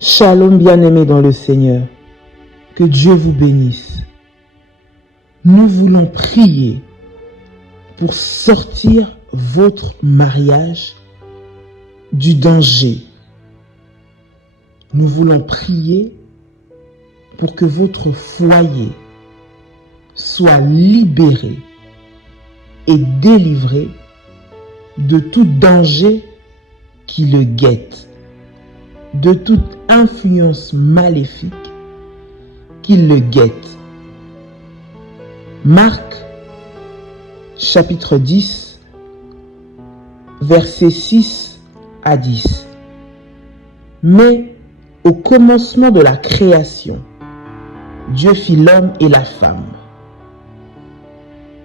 Shalom bien-aimés dans le Seigneur, que Dieu vous bénisse. Nous voulons prier pour sortir votre mariage du danger. Nous voulons prier pour que votre foyer soit libéré et délivré de tout danger qui le guette, de toute influence maléfique qui le guette. Marc, chapitre 10, versets 6 à 10. Mais au commencement de la création, Dieu fit l'homme et la femme.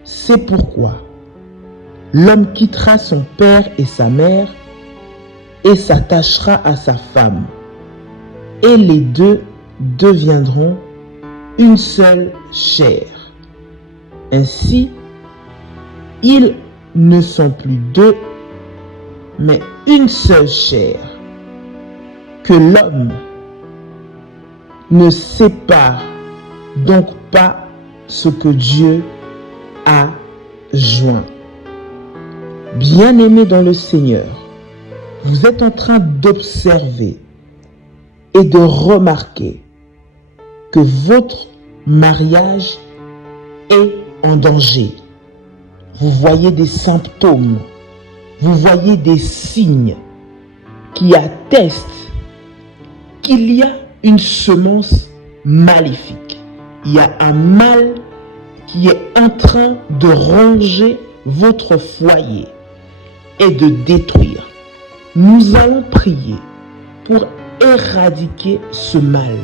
C'est pourquoi l'homme quittera son père et sa mère et s'attachera à sa femme, et les deux deviendront une seule chair. Ainsi, ils ne sont plus deux, mais une seule chair. Que l'homme ne sépare donc pas ce que Dieu a joint. Bien-aimés dans le Seigneur, vous êtes en train d'observer et de remarquer que votre mariage est en danger. Vous voyez des symptômes, vous voyez des signes qui attestent qu'il y a une semence maléfique. Il y a un mal qui est en train de ronger votre foyer et de détruire. Nous allons prier pour éradiquer ce mal,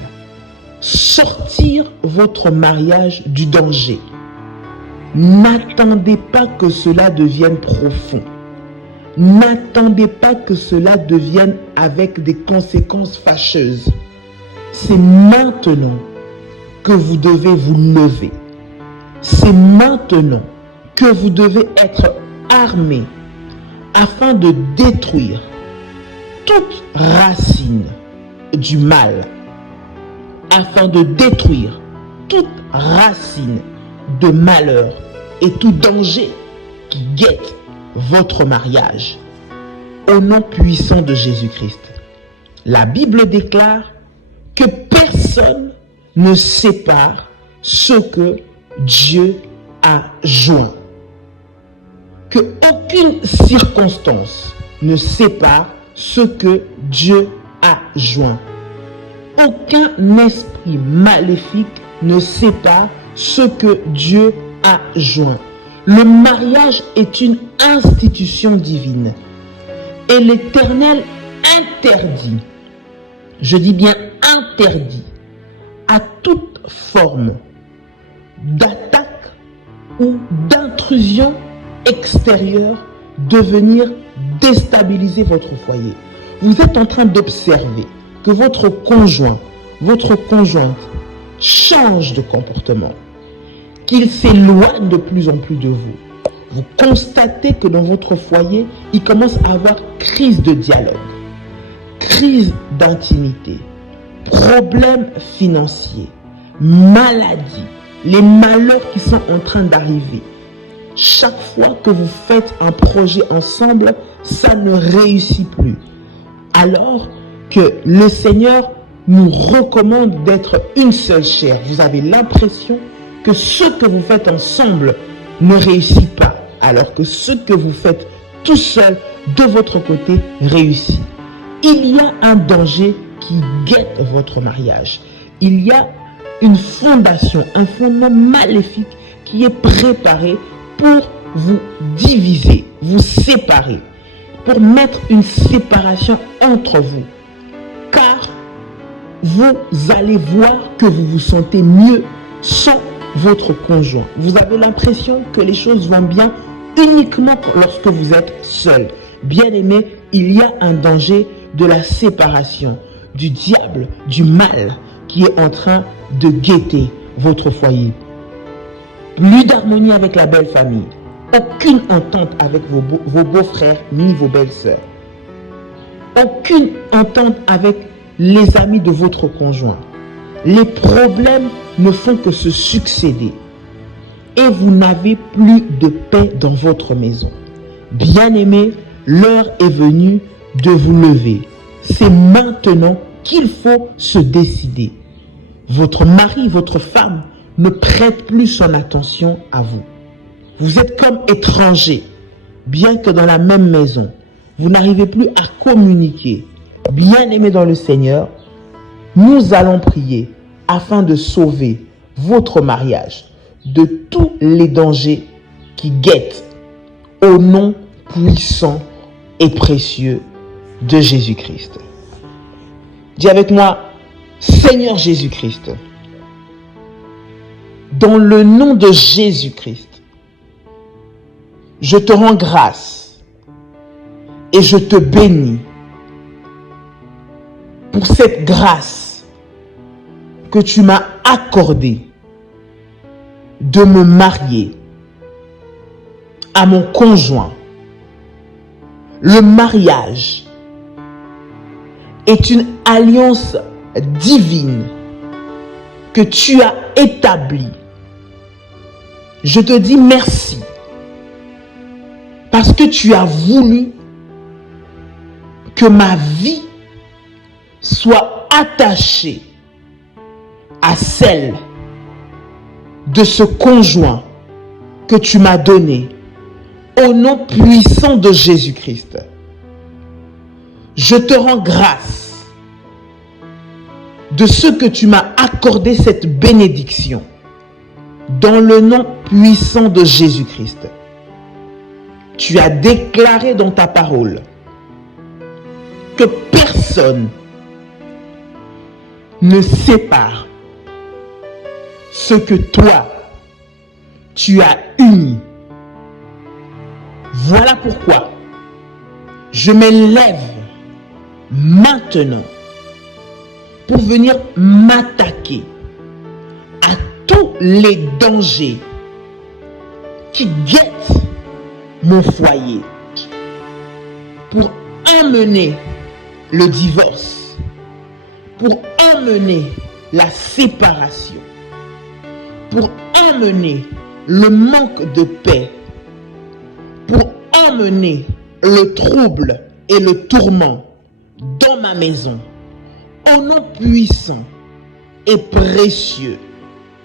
sortir votre mariage du danger. N'attendez pas que cela devienne profond. N'attendez pas que cela devienne avec des conséquences fâcheuses. C'est maintenant que vous devez vous lever. C'est maintenant que vous devez être armé afin de détruire toute racine du mal, afin de détruire toute racine de malheur et tout danger qui guette votre mariage. Au nom puissant de Jésus-Christ, la Bible déclare que personne ne sépare ce que Dieu a joint. Que aucune circonstance ne sépare ce que Dieu a joint. Aucun esprit maléfique ne sépare ce que Dieu a joint. Le mariage est une institution divine. Et l'Éternel interdit, je dis bien interdit, à toute forme d'attaque ou d'intrusion extérieure de venir déstabiliser votre foyer. Vous êtes en train d'observer que votre conjoint, votre conjointe change de comportement, qu'il s'éloigne de plus en plus de vous. Vous constatez que dans votre foyer, il commence à avoir crise de dialogue, crise d'intimité, problèmes financiers, maladies, les malheurs qui sont en train d'arriver. Chaque fois que vous faites un projet ensemble, ça ne réussit plus. Alors que le Seigneur nous recommande d'être une seule chair. Vous avez l'impression que ce que vous faites ensemble ne réussit pas, alors que ce que vous faites tout seul de votre côté réussit. Il y a un danger qui guette votre mariage. Il y a une fondation, un fondement maléfique qui est préparé pour vous diviser, vous séparer, pour mettre une séparation entre vous. Car vous allez voir que vous vous sentez mieux sans votre conjoint. Vous avez l'impression que les choses vont bien uniquement lorsque vous êtes seul. Bien-aimé, il y a un danger de la séparation, du diable, du mal qui est en train de guetter votre foyer. Plus d'harmonie avec la belle famille. Aucune entente avec vos beaux-frères ni vos belles-sœurs. Aucune entente avec les amis de votre conjoint. Les problèmes ne font que se succéder et vous n'avez plus de paix dans votre maison. Bien-aimés, l'heure est venue de vous lever. C'est maintenant qu'il faut se décider. Votre mari, votre femme ne prête plus son attention à vous. Vous êtes comme étrangers, bien que dans la même maison. Vous n'arrivez plus à communiquer. Bien-aimés dans le Seigneur, nous allons prier afin de sauver votre mariage de tous les dangers qui guettent au nom puissant et précieux de Jésus-Christ. Dis avec moi, Seigneur Jésus-Christ, dans le nom de Jésus-Christ, je te rends grâce et je te bénis pour cette grâce que tu m'as accordée de me marier à mon conjoint. Le mariage est une alliance divine que tu as établie. Je te dis merci parce que tu as voulu que ma vie soit attachée à celle de ce conjoint que tu m'as donné au nom puissant de Jésus-Christ. Je te rends grâce de ce que tu m'as accordé cette bénédiction dans le nom puissant de Jésus-Christ. Tu as déclaré dans ta parole que personne ne sépare ce que toi, tu as uni. Voilà pourquoi je m'élève maintenant pour venir m'attaquer à tous les dangers qui guettent mon foyer, pour emmener le divorce, pour emmener la séparation, pour emmener le manque de paix, pour emmener le trouble et le tourment dans ma maison, au nom puissant et précieux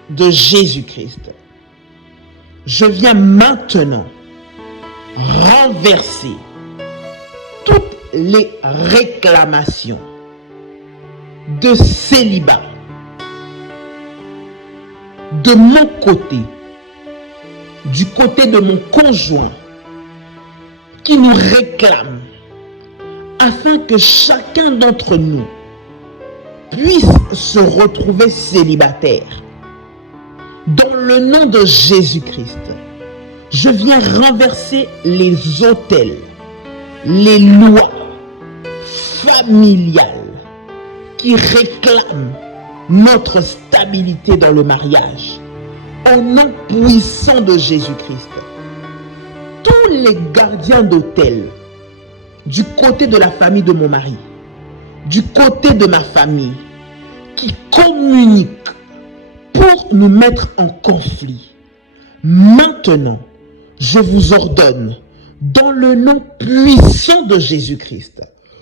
de Jésus-Christ. Je viens maintenant renverser toutes les réclamations de célibat de mon côté, du côté de mon conjoint, qui nous réclame, afin que chacun d'entre nous puisse se retrouver célibataire. Dans le nom de Jésus-Christ, je viens renverser les autels, les lois familiales qui réclament notre stabilité dans le mariage. Au nom puissant de Jésus-Christ, tous les gardiens d'autel du côté de la famille de mon mari, du côté de ma famille, qui communiquent pour nous mettre en conflit, maintenant, je vous ordonne, dans le nom puissant de Jésus-Christ,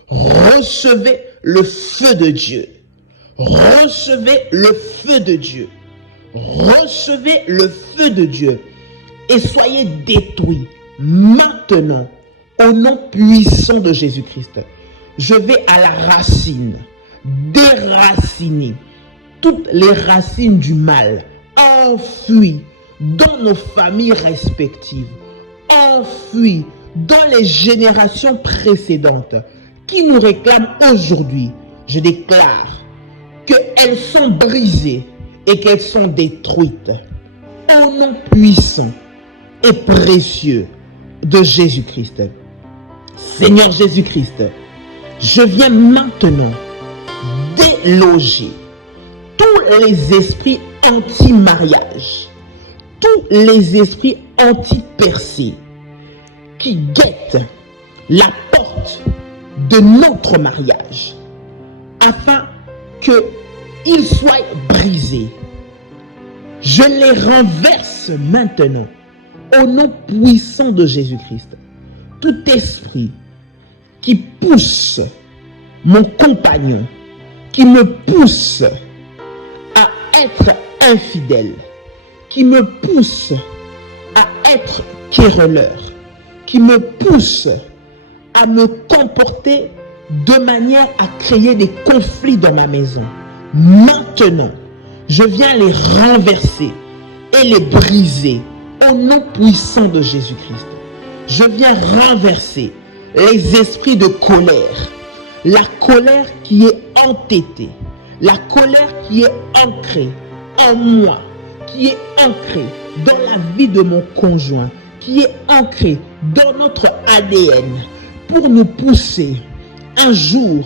recevez le feu de Dieu. Recevez le feu de Dieu. Recevez le feu de Dieu et soyez détruits maintenant au nom puissant de Jésus-Christ. Je vais à la racine, déraciner toutes les racines du mal enfouies dans nos familles respectives, enfouies dans les générations précédentes qui nous réclament aujourd'hui. Je déclare qu'elles sont brisées et qu'elles sont détruites au nom puissant et précieux de Jésus-Christ. Seigneur Jésus-Christ, je viens maintenant déloger tous les esprits anti-mariage, tous les esprits anti-percés qui guettent la porte de notre mariage, afin qu'ils soient brisés. Je les renverse maintenant au nom puissant de Jésus-Christ. Tout esprit qui pousse mon compagnon, qui me pousse à être infidèle, qui me pousse à être querelleur, qui me pousse à me comporter de manière à créer des conflits dans ma maison. Maintenant, je viens les renverser et les briser au nom puissant de Jésus-Christ. Je viens renverser les esprits de colère, la colère qui est entêtée, la colère qui est ancrée en moi, qui est ancrée dans la vie de mon conjoint, qui est ancrée dans notre ADN pour nous pousser un jour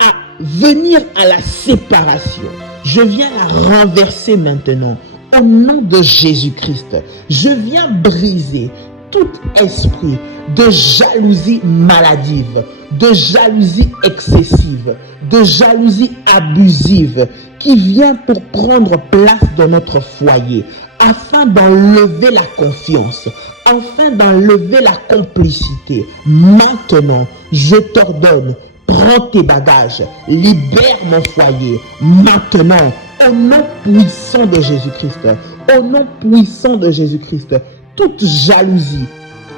à venir à la séparation. Je viens la renverser maintenant au nom de Jésus-Christ. Je viens briser tout esprit de jalousie maladive, de jalousie excessive, de jalousie abusive qui vient pour prendre place dans notre foyer afin d'enlever la confiance, afin d'enlever la complicité. Maintenant, je t'ordonne, prends tes bagages, libère mon foyer. Maintenant, au nom puissant de Jésus-Christ, au nom puissant de Jésus-Christ, toute jalousie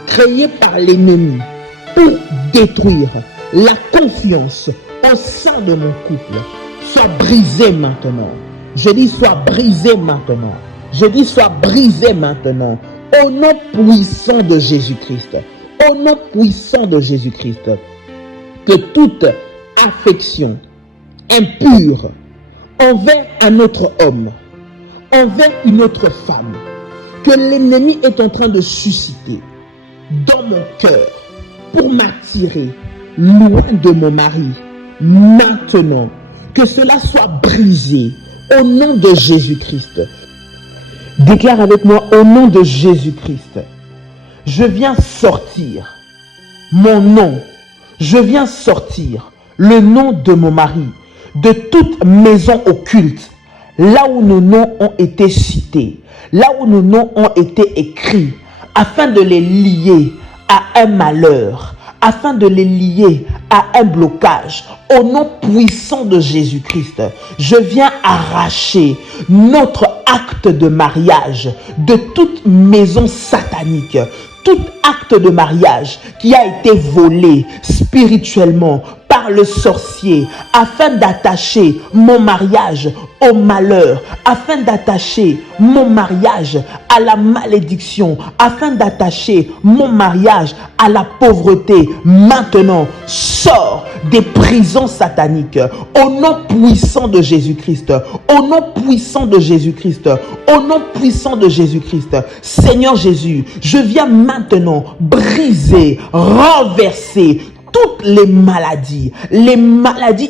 créée par l'ennemi pour détruire la confiance au sein de mon couple, soit brisée maintenant. Je dis soit brisée maintenant. Je dis soit brisée maintenant. Au nom puissant de Jésus-Christ. Au nom puissant de Jésus-Christ. Que toute affection impure envers un autre homme, envers une autre femme, que l'ennemi est en train de susciter dans mon cœur pour m'attirer loin de mon mari, maintenant, que cela soit brisé au nom de Jésus-Christ. Déclare avec moi au nom de Jésus-Christ. Je viens sortir mon nom, je viens sortir le nom de mon mari de toute maison occulte, là où nos noms ont été cités, là où nos noms ont été écrits, afin de les lier à un malheur, afin de les lier à un blocage. Au nom puissant de Jésus-Christ, je viens arracher notre acte de mariage de toute maison satanique, tout acte de mariage qui a été volé spirituellement par le sorcier, afin d'attacher mon mariage au malheur, afin d'attacher mon mariage à la malédiction, afin d'attacher mon mariage à la pauvreté. Maintenant, sors des prisons sataniques au nom puissant de Jésus-Christ, au nom puissant de Jésus-Christ, au nom puissant de Jésus-Christ. Seigneur Jésus, je viens maintenant briser, renverser toutes les maladies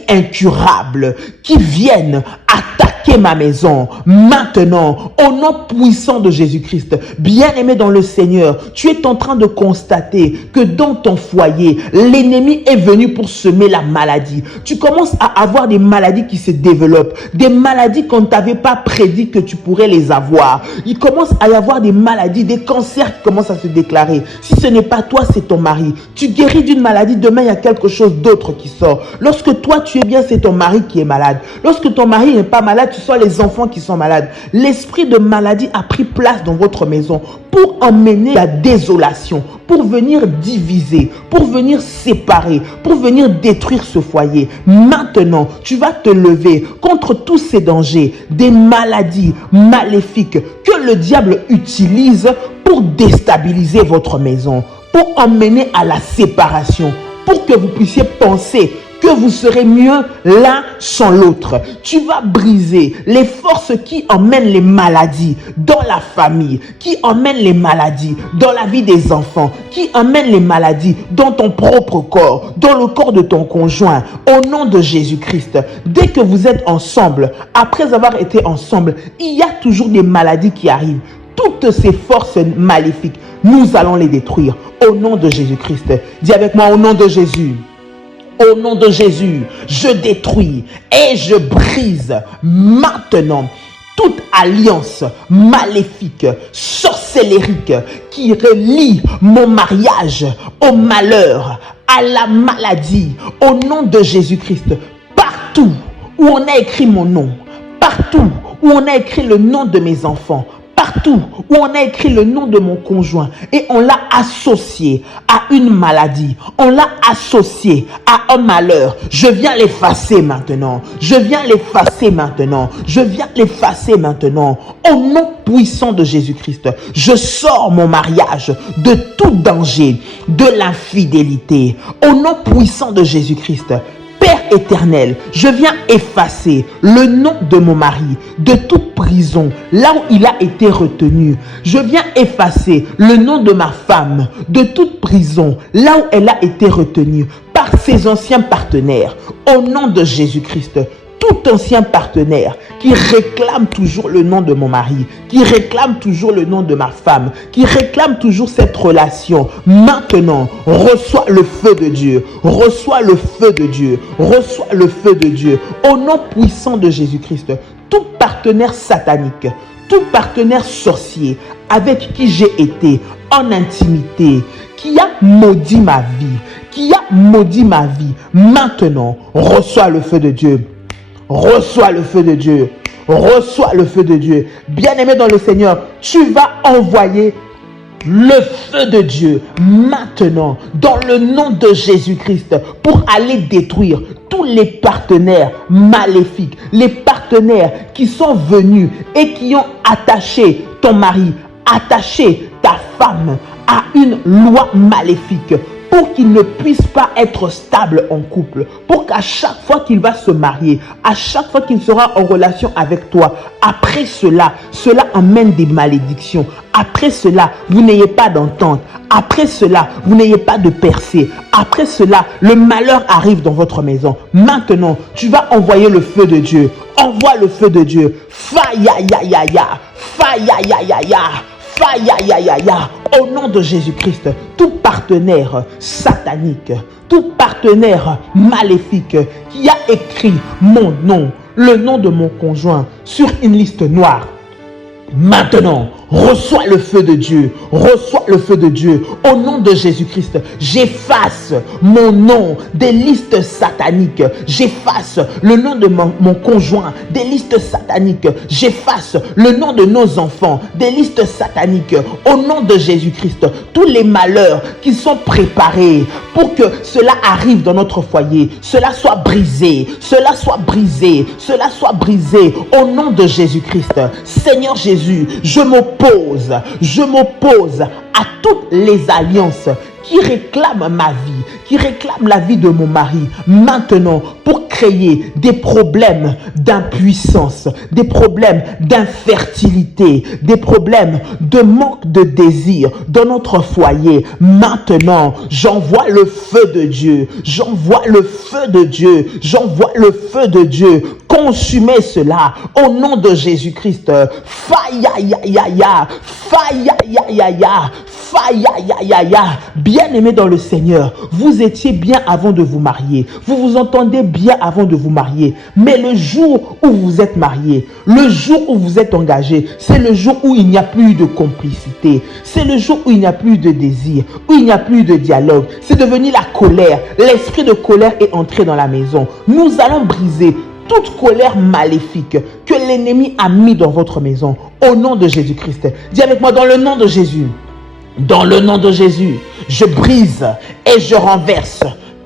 incurables qui viennent attaquer ma maison. Maintenant, au nom puissant de Jésus-Christ, bien-aimé dans le Seigneur, tu es en train de constater que dans ton foyer, l'ennemi est venu pour semer la maladie. Tu commences à avoir des maladies qui se développent, des maladies qu'on ne t'avait pas prédit que tu pourrais les avoir. Il commence à y avoir des maladies, des cancers qui commencent à se déclarer. Si ce n'est pas toi, c'est ton mari. Tu guéris d'une maladie, demain il y a quelque chose d'autre qui sort. Lorsque toi tu es bien, c'est ton mari qui est malade. Lorsque ton mari n'est pas malade, ce sont les enfants qui sont malades. L'esprit de maladie a pris place dans votre maison pour emmener la désolation, pour venir diviser, pour venir séparer, pour venir détruire ce foyer. Maintenant, tu vas te lever contre tous ces dangers, des maladies maléfiques que le diable utilise pour déstabiliser votre maison, pour emmener à la séparation, pour que vous puissiez penser que vous serez mieux l'un sans l'autre. Tu vas briser les forces qui emmènent les maladies dans la famille, qui emmènent les maladies dans la vie des enfants, qui emmènent les maladies dans ton propre corps, dans le corps de ton conjoint. Au nom de Jésus-Christ, dès que vous êtes ensemble, après avoir été ensemble, il y a toujours des maladies qui arrivent. Toutes ces forces maléfiques, nous allons les détruire au nom de Jésus-Christ. Dis avec moi, au nom de Jésus. Au nom de Jésus, je détruis et je brise maintenant toute alliance maléfique, sorcellérique qui relie mon mariage au malheur, à la maladie. Au nom de Jésus-Christ, partout où on a écrit mon nom, partout où on a écrit le nom de mes enfants, partout où on a écrit le nom de mon conjoint et on l'a associé à une maladie, on l'a associé à un malheur, je viens l'effacer maintenant, je viens l'effacer maintenant, je viens l'effacer maintenant. Au nom puissant de Jésus-Christ, je sors mon mariage de tout danger, de l'infidélité. Au nom puissant de Jésus-Christ, Père éternel, je viens effacer le nom de mon mari de toute prison, là où il a été retenu. Je viens effacer le nom de ma femme de toute prison, là où elle a été retenue par ses anciens partenaires. Au nom de Jésus-Christ, tout ancien partenaire qui réclame toujours le nom de mon mari, qui réclame toujours le nom de ma femme, qui réclame toujours cette relation, maintenant, reçois le feu de Dieu, reçois le feu de Dieu, reçois le feu de Dieu. Au nom puissant de Jésus-Christ, tout partenaire satanique, tout partenaire sorcier avec qui j'ai été en intimité, qui a maudit ma vie, qui a maudit ma vie, maintenant, reçois le feu de Dieu. Reçois le feu de Dieu. Reçois le feu de Dieu. Bien-aimé dans le Seigneur, tu vas envoyer le feu de Dieu maintenant dans le nom de Jésus-Christ pour aller détruire tous les partenaires maléfiques, les partenaires qui sont venus et qui ont attaché ton mari, attaché ta femme à une loi maléfique, pour qu'il ne puisse pas être stable en couple, pour qu'à chaque fois qu'il va se marier, à chaque fois qu'il sera en relation avec toi, après cela emmène des malédictions. Après cela, vous n'ayez pas d'entente. Après cela, vous n'ayez pas de percée. Après cela, le malheur arrive dans votre maison. Maintenant, tu vas envoyer le feu de Dieu. Envoie le feu de Dieu. Faya ya ya ya. Faya ya ya ya. Faya ya ya ya. Au nom de Jésus-Christ, tout partenaire satanique, tout partenaire maléfique qui a écrit mon nom, le nom de mon conjoint sur une liste noire, maintenant, reçois le feu de Dieu. Reçois le feu de Dieu. Au nom de Jésus-Christ, j'efface mon nom des listes sataniques. J'efface le nom de mon conjoint des listes sataniques. J'efface le nom de nos enfants des listes sataniques. Au nom de Jésus-Christ, tous les malheurs qui sont préparés pour que cela arrive dans notre foyer, cela soit brisé, cela soit brisé, cela soit brisé. Au nom de Jésus-Christ, Seigneur Jésus, je m'oppose à toutes les alliances qui réclament ma vie, qui réclament la vie de mon mari, maintenant, pour créer des problèmes d'impuissance, des problèmes d'infertilité, des problèmes de manque de désir dans notre foyer. Maintenant, j'envoie le feu de Dieu, j'envoie le feu de Dieu, j'envoie le feu de Dieu. Consumez cela au nom de Jésus-Christ. Faya ya ya ya, faya ya ya ya, faya ya ya ya. Bien-aimés dans le Seigneur, vous étiez bien avant de vous marier, vous vous entendez bien avant de vous marier, mais le jour où vous êtes marié, le jour où vous êtes engagé, c'est le jour où il n'y a plus de complicité, c'est le jour où il n'y a plus de désir, où il n'y a plus de dialogue, c'est devenu la colère. L'esprit de colère est entré dans la maison. Nous allons briser toute colère maléfique que l'ennemi a mis dans votre maison au nom de Jésus-Christ. Dis avec moi, dans le nom de Jésus. Dans le nom de Jésus, je brise et je renverse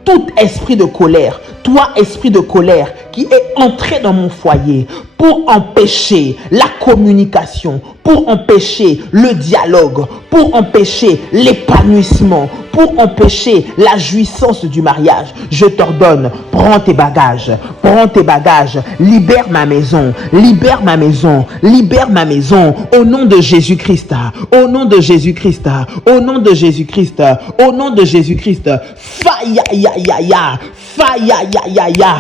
tout esprit de colère, toi esprit de colère qui est entré dans mon foyer pour empêcher la communication, pour empêcher le dialogue, pour empêcher l'épanouissement, pour empêcher la jouissance du mariage. Je t'ordonne, prends tes bagages, libère ma maison, libère ma maison, libère ma maison, au nom de Jésus-Christ, au nom de Jésus-Christ, au nom de Jésus-Christ, au nom de Jésus-Christ. Faya ya ya ya, faya ya ya ya.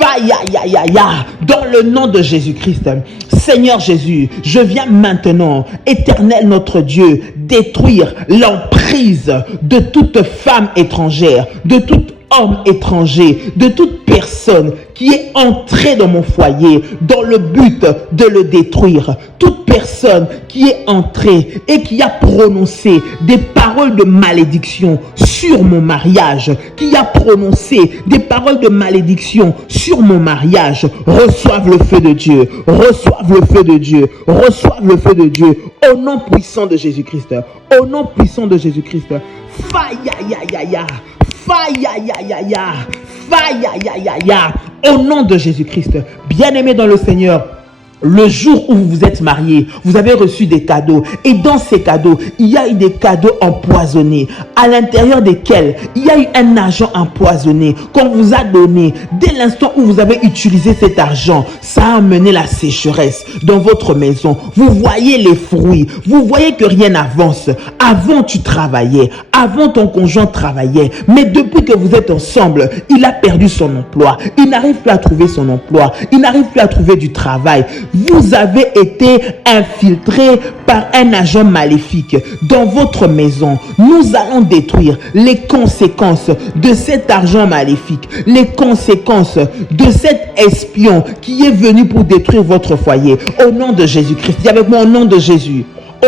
Faya ya ya ya, dans le nom de Jésus-Christ. Seigneur Jésus, je viens maintenant, Éternel notre Dieu, détruire l'emprise de toute femme étrangère, de toute homme étranger, de toute personne qui est entrée dans mon foyer dans le but de le détruire. Toute personne qui est entrée et qui a prononcé des paroles de malédiction sur mon mariage, qui a prononcé des paroles de malédiction sur mon mariage, reçoivent le feu de Dieu, reçoivent le feu de Dieu, reçoivent le feu de Dieu, au nom puissant de Jésus-Christ, au nom puissant de Jésus-Christ. Faïa, au nom de Jésus-Christ. Bien-aimés dans le Seigneur, le jour où vous vous êtes mariés, vous avez reçu des cadeaux. Et dans ces cadeaux, il y a eu des cadeaux empoisonnés, à l'intérieur desquels il y a eu un argent empoisonné qu'on vous a donné. Dès l'instant où vous avez utilisé cet argent, ça a amené la sécheresse dans votre maison. Vous voyez les fruits, vous voyez que rien n'avance. Avant, tu travaillais, avant ton conjoint travaillait, mais depuis que vous êtes ensemble, il a perdu son emploi, il n'arrive plus à trouver son emploi, il n'arrive plus à trouver du travail. Vous avez été infiltré par un agent maléfique dans votre maison. Nous allons détruire les conséquences de cet argent maléfique, les conséquences de cet espion qui est venu pour détruire votre foyer. Au nom de Jésus-Christ, dis avec moi, au nom de Jésus.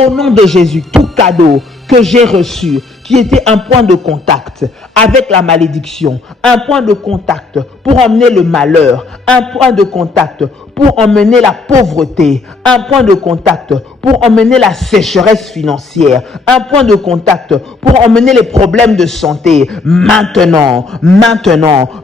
Au nom de Jésus, tout cadeau que j'ai reçu, qui était un point de contact avec la malédiction, un point de contact pour emmener le malheur, un point de contact pour emmener la pauvreté, un point de contact pour emmener la sécheresse financière, un point de contact pour emmener les problèmes de santé. Maintenant,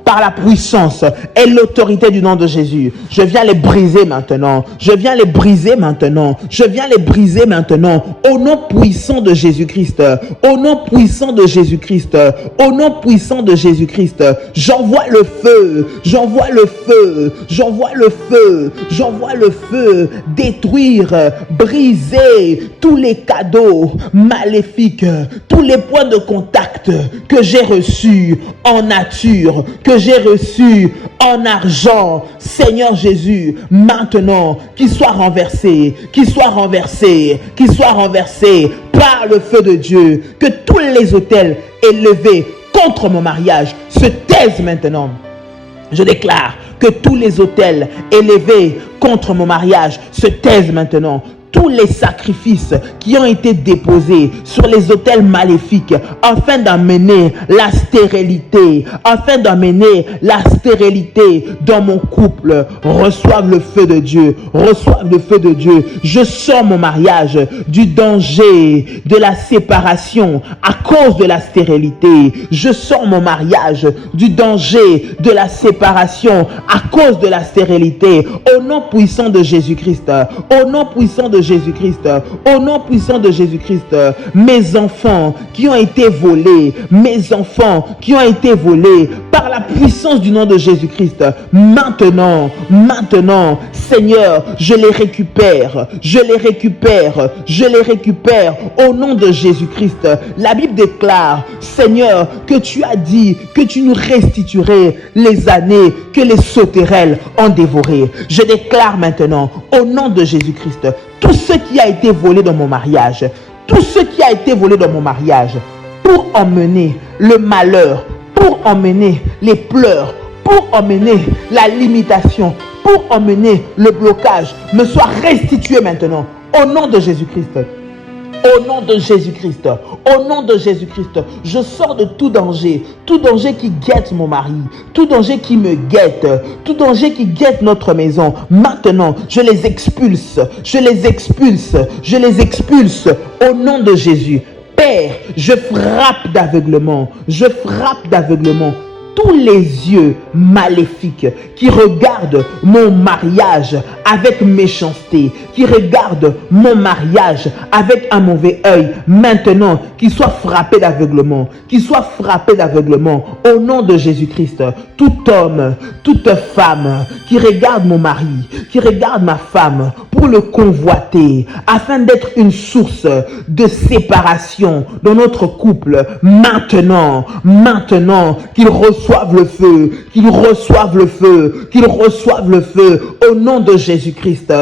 par la puissance et l'autorité du nom de Jésus, je viens les briser maintenant, je viens les briser maintenant, je viens les briser maintenant, au nom puissant de Jésus-Christ, au nom puissant de Jésus-Christ, au nom puissant de Jésus-Christ, j'envoie le feu, j'envoie le feu, j'envoie le feu, j'envoie le feu, détruire, briser tous les cadeaux maléfiques, tous les points de contact que j'ai reçus en nature, que j'ai reçus en argent. Seigneur Jésus, maintenant, qu'il soit renversé, qu'il soit renversé, qu'il soit renversé par le feu de Dieu, que tous les autels élevés contre mon mariage se taisent maintenant. Je déclare que tous les autels élevés contre mon mariage se taisent maintenant. Tous les sacrifices qui ont été déposés sur les autels maléfiques afin d'amener la stérilité, dans mon couple, reçoivent le feu de Dieu, reçoivent le feu de Dieu. Je sors mon mariage du danger de la séparation à cause de la stérilité. Je sors mon mariage du danger de la séparation à cause de la stérilité. Au nom puissant de Jésus-Christ, au nom puissant de Jésus-Christ, au nom puissant de Jésus-Christ, mes enfants qui ont été volés, mes enfants qui ont été volés par la puissance du nom de Jésus-Christ, maintenant, Seigneur, je les récupère, au nom de Jésus-Christ. La Bible déclare, Seigneur, que tu as dit que tu nous restituerais les années que les sauterelles ont dévorées. Je déclare maintenant, au nom de Jésus-Christ, tout ce qui a été volé dans mon mariage, pour emmener le malheur, pour emmener les pleurs, pour emmener la limitation, pour emmener le blocage, me soit restitué maintenant, au nom de Jésus-Christ. Au nom de Jésus-Christ, au nom de Jésus-Christ, je sors de tout danger qui guette mon mari, tout danger qui me guette, tout danger qui guette notre maison. Maintenant, je les expulse au nom de Jésus. Père, je frappe d'aveuglement tous les yeux maléfiques qui regardent mon mariage avec méchanceté, qui regardent mon mariage avec un mauvais œil, maintenant, qu'ils soient frappés d'aveuglement, au nom de Jésus-Christ. Tout homme, toute femme qui regarde mon mari, qui regarde ma femme pour le convoiter, afin d'être une source de séparation dans notre couple, maintenant, qu'ils reçoivent le feu, au nom de Jésus-Christ,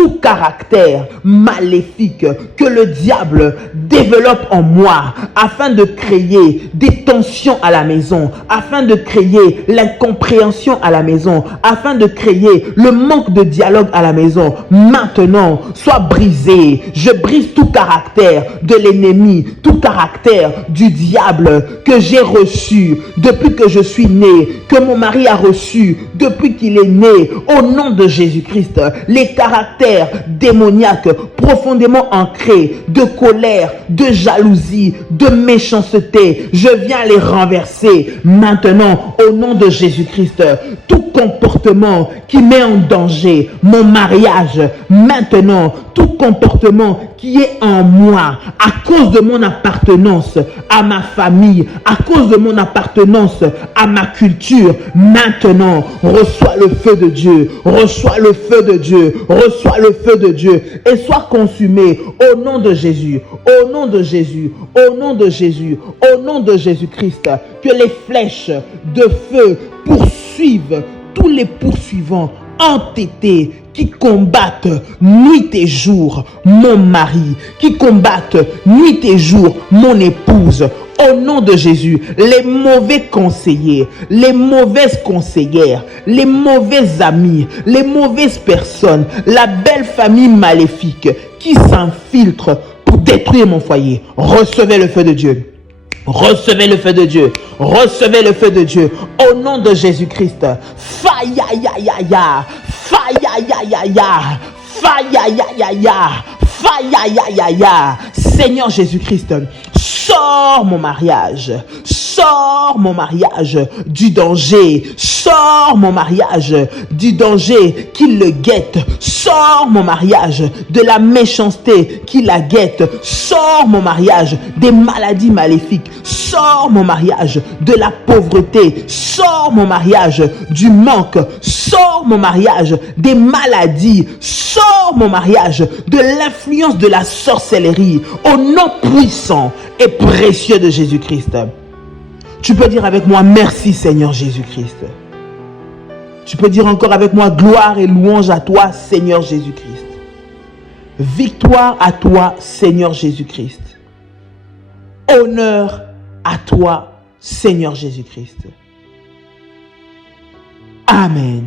tout caractère maléfique que le diable développe en moi afin de créer des tensions à la maison, afin de créer l'incompréhension à la maison, afin de créer le manque de dialogue à la maison, maintenant, soit brisé. Je brise tout caractère de l'ennemi, tout caractère du diable que j'ai reçu depuis que je suis né, que mon mari a reçu depuis qu'il est né, au nom de Jésus-Christ. Les caractères démoniaques profondément ancrés de colère, de jalousie, de méchanceté, je viens les renverser maintenant au nom de Jésus-Christ. Tout comportement qui met en danger mon mariage, maintenant, tout comportement qui est en moi à cause de mon appartenance à ma famille, à cause de mon appartenance à ma culture, maintenant, reçois le feu de Dieu, reçois le feu de Dieu, reçois le feu de Dieu et sois consumé au nom de Jésus, au nom de Jésus, au nom de Jésus, au nom de Jésus-Christ. Que les flèches de feu poursuivent tous les poursuivants entêtés qui combattent nuit et jour mon mari, qui combattent nuit et jour mon épouse. Au nom de Jésus, les mauvais conseillers, les mauvaises conseillères, les mauvais amis, les mauvaises personnes, la belle famille maléfique qui s'infiltre pour détruire mon foyer, recevez le feu de Dieu. Recevez le feu de Dieu. Recevez le feu de Dieu. Au nom de Jésus-Christ. Faya ya ya ya. Faya ya ya ya. Faya ya ya ya. Faya ya ya ya. Seigneur Jésus-Christ, sors mon mariage. Sors mon mariage du danger. Sors mon mariage du danger qui le guette. Sors mon mariage de la méchanceté qui la guette. Sors mon mariage des maladies maléfiques. Sors mon mariage de la pauvreté. Sors mon mariage du manque. Sors mon mariage des maladies. Sors mon mariage de l'influence de la sorcellerie. Au nom puissant et précieux de Jésus-Christ. Tu peux dire avec moi, merci Seigneur Jésus-Christ. Tu peux dire encore avec moi, gloire et louange à toi Seigneur Jésus-Christ. Victoire à toi Seigneur Jésus-Christ. Honneur à toi Seigneur Jésus-Christ. Amen.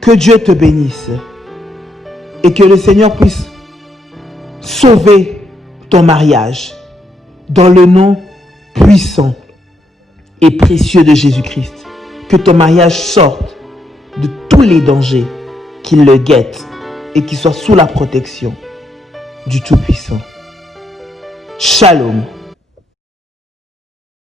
Que Dieu te bénisse et que le Seigneur puisse sauver ton mariage dans le nom puissant et précieux de Jésus-Christ. Que ton mariage sorte de tous les dangers qui le guettent et qui soit sous la protection du Tout-Puissant. Shalom.